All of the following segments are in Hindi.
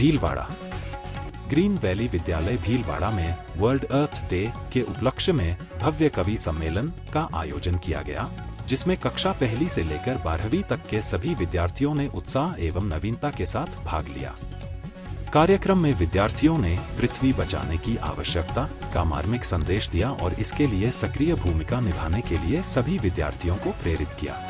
भीलवाड़ा। ग्रीन वैली विद्यालय भीलवाड़ा में वर्ल्ड अर्थ डे के उपलक्ष्य में भव्य कवि सम्मेलन का आयोजन किया गया, जिसमें कक्षा पहली से लेकर 12वीं तक के सभी विद्यार्थियों ने उत्साह एवं नवीनता के साथ भाग लिया। कार्यक्रम में विद्यार्थियों ने पृथ्वी बचाने की आवश्यकता का मार्मिक संदेश दिया और इसके लिए सक्रिय भूमिका निभाने के लिए सभी विद्यार्थियों को प्रेरित किया।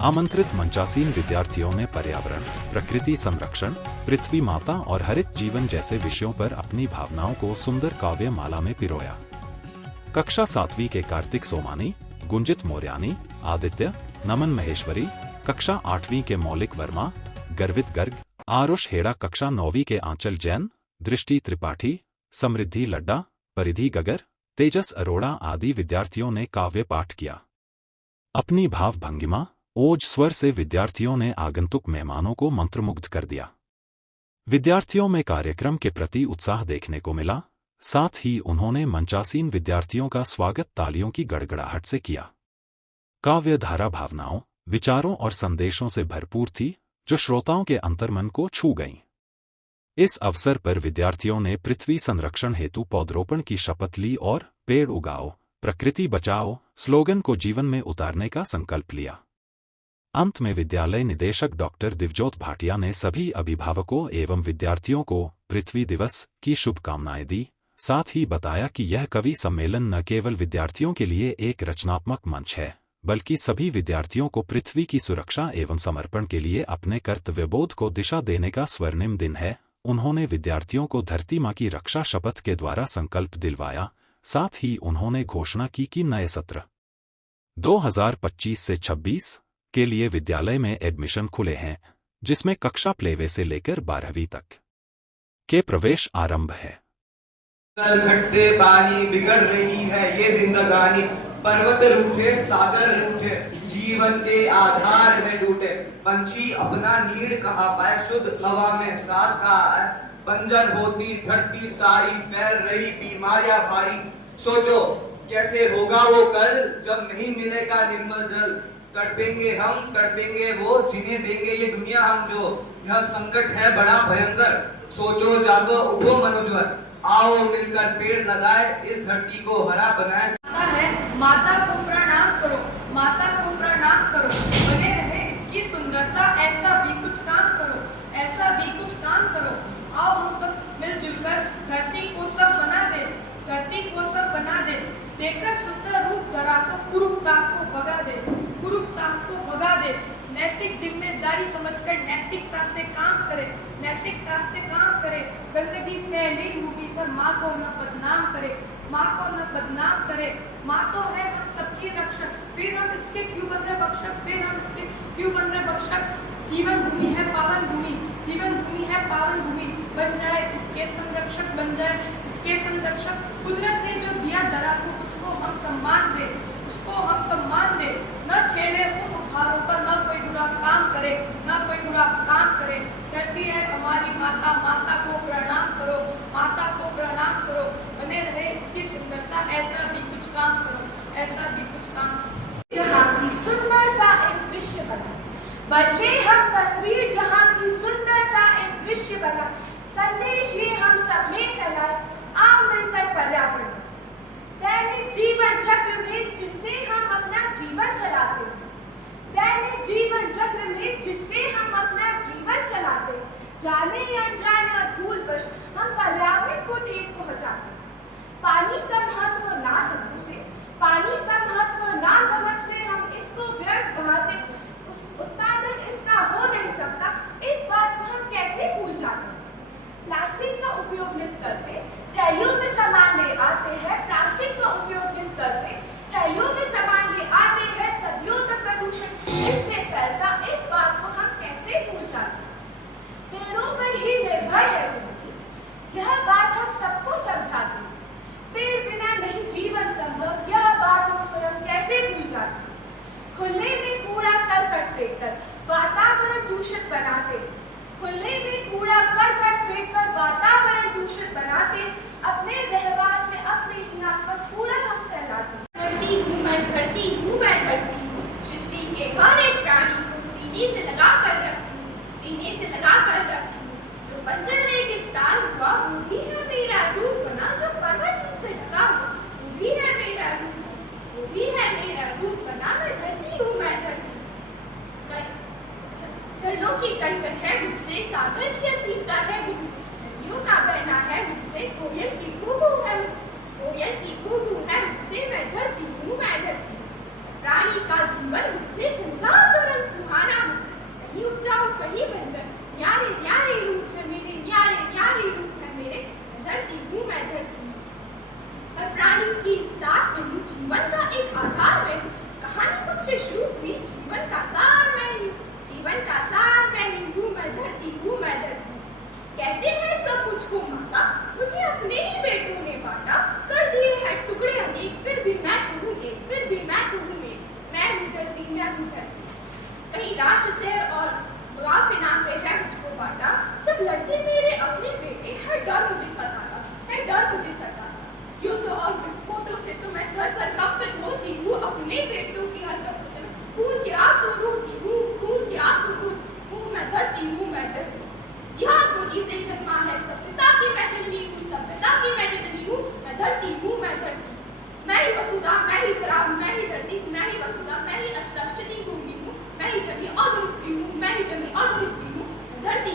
आमंत्रित मंचासीन विद्यार्थियों ने पर्यावरण, प्रकृति संरक्षण, पृथ्वी माता और हरित जीवन जैसे विषयों पर अपनी भावनाओं को सुंदर काव्य माला में पिरोया। कक्षा 7वीं के कार्तिक सोमानी, गुंजित मौर्यानी, आदित्य, नमन महेश्वरी, कक्षा 8वीं के मौलिक वर्मा, गर्वित गर्ग, आरुष हेड़ा, कक्षा 9वीं के आंचल जैन, दृष्टि त्रिपाठी, समृद्धि लड्डा, परिधि गगर, तेजस अरोड़ा आदि विद्यार्थियों ने काव्य पाठ किया। अपनी भाव भंगिमा, ओज स्वर से विद्यार्थियों ने आगंतुक मेहमानों को मंत्रमुग्ध कर दिया। विद्यार्थियों में कार्यक्रम के प्रति उत्साह देखने को मिला, साथ ही उन्होंने मंचासीन विद्यार्थियों का स्वागत तालियों की गड़गड़ाहट से किया। काव्य धारा भावनाओं, विचारों और संदेशों से भरपूर थी, जो श्रोताओं के अंतर्मन को छू गईं। इस अवसर पर विद्यार्थियों ने पृथ्वी संरक्षण हेतु पौधरोपण की शपथ ली और पेड़ उगाओ, प्रकृति बचाओ स्लोगन को जीवन में उतारने का संकल्प लिया। अंत में विद्यालय निदेशक डॉक्टर दिवजोत भाटिया ने सभी अभिभावकों एवं विद्यार्थियों को पृथ्वी दिवस की शुभकामनाएं दी, साथ ही बताया कि यह कवि सम्मेलन न केवल विद्यार्थियों के लिए एक रचनात्मक मंच है, बल्कि सभी विद्यार्थियों को पृथ्वी की सुरक्षा एवं समर्पण के लिए अपने कर्तव्यबोध को दिशा देने का स्वर्णिम दिन है। उन्होंने विद्यार्थियों को धरती माँ की रक्षा शपथ के द्वारा संकल्प दिलवाया, साथ ही उन्होंने घोषणा की कि नए सत्र 2025 से 26 के लिए विद्यालय में एडमिशन खुले हैं, जिसमें कक्षा प्लेवे से लेकर 12वीं तक के प्रवेश आरंभ है। घटते पानी बिगड़ रही है ये जिंदगानी, पर्वत रूठे सागर रूठे जीवन के आधार में टूटे, पंछी अपना नीड़ कहाँ पाए, शुद्ध हवा में सांस कहाँ है, बंजर होती धरती सारी, फैल रही बीमारियां भारी, सोचो कैसे होगा वो कल जब नहीं मिलेगा निर्मल जल, तड़पेंगे हम तड़पेंगे वो जिन्हें देंगे ये दुनिया हम जो, यह संकट है बड़ा भयंकर, सोचो जागो उठो मनोज्वल, आओ मिलकर पेड़ लगाए इस धरती को हरा बनाए। माता को प्रणाम करो, माता को प्रणाम करो, बने रहे इसकी सुंदरता, ऐसा भी कुछ काम करो, ऐसा भी कुछ काम करो, आओ हम सब मिलजुल कर धरती को स्वर्ग बना दे, धरती को स्वर्ग बना दे, देकर सुंदर रूप धरा को कुरूपता को भगा दे, कुरूपता को भगा दे, नैतिक जिम्मेदारी समझकर नैतिकता से काम करे, नैतिकता से काम करे, गंदगी फैली भूमि पर माँ को न बदनाम करे, माँ को न बदनाम करे, माँ तो है हम सबकी रक्षक, फिर हम इसके क्यों बन रहे भक्षक, फिर हम इसके क्यों बन रहे भक्षक, जीवन भूमि है पावन भूमि, जीवन भूमि है पावन भूमि, बन जाए इसके संरक्षक, बन जाए इसके संरक्षक, कुदरत ने जो दिया धरा को उसको हम सम्मान दे, उसको हम सम्मान दे, न छेड़े उन उपहारों का, न कोई बुरा काम करे, न कोई बुरा काम करे, धरती है हमारी माता, माता को प्रणाम करो, माता को प्रणाम करो, बने रहे इसकी सुंदरता, ऐसा भी कुछ काम करो, ऐसा भी कुछ काम करो। जहाँ की सुंदर सा एक दृश्य बना, बदले हम तस्वीर, जहाँ की सुंदर सा एक दृश्य बना, संदेश ये हम सब में फैलाए, आओ मिलकर पर्यावरण दैनिक जीवन चक्र में जिससे हम अपना जीवन चलाते हैं, दैनिक जीवन चक्र में जिससे हम अपना जीवन चलाते हैं, जाने या अनजाने और भूलवश हम पर्यावरण को ठेस पहुंचाते हैं, पानी का महत्व ना समझते, पानी का महत्व ना समझते हम इसको व्यर्थ बढ़ाते, उस उत्पादन इसका हो नहीं सकता, इस बात को हम कैसे भूल जाते हैं। प्लास्टिक का उपयोग नित करते, थैलियों में सामान ले आते हैं, प्लास्टिक का उपयोग नित करते, थैलियों में सामान ले आते हैं, सदियों तक प्रदूषण इससे फैलता, इस बात को हम कैसे भूल जाते हैं। पेड़ों पर ही निर्भर है जिंदगी, यह बात हम सबको समझाते हैं, पेड़ बिना नहीं जीवन संभव, यह बात हम स्वयं कैसे भूल जाते हैं। खुले में कूड़ा करकट फेंककर वातावरण दूषित बनाते, खुले में कूड़ा करकट फेंककर वातावरण दूषित बनाते, अपने व्यवहार से अपने ही आसपास कूड़ा हम फैलाते। धरती हूँ मैं धरती हूँ मैं धरती हूँ, सृष्टि के हर एक प्राणी को सीने से लगा कर रखती हूँ, सीने से लगा कर रखती हूँ, जो बंजर डर मुझे सताता। युद्ध और विस्फोटों से तो मैं थर थर कंपित होती हूँ, अपने बेटों की हरकतों से खून के आंसू रोती हूँ, खून के आंसू रोती हूँ। मैं धरती हूँ, मैं धरती। इतिहास मुझी से जन्मा है सभ्यता की मैं जननी हूँ, सभ्यता की मैं जननी हूँ। मैं धरती हूँ, मैं धरती। मैं ही वसुधा, मैं ही धरा, मैं ही धरती, मैं ही वसुधा, मैं ही अचला स्थिति भूमि हूँ। मैं ही जमी अधरित्री हूँ, मैं ही जमी अधरित्री हूँ। मैं धरती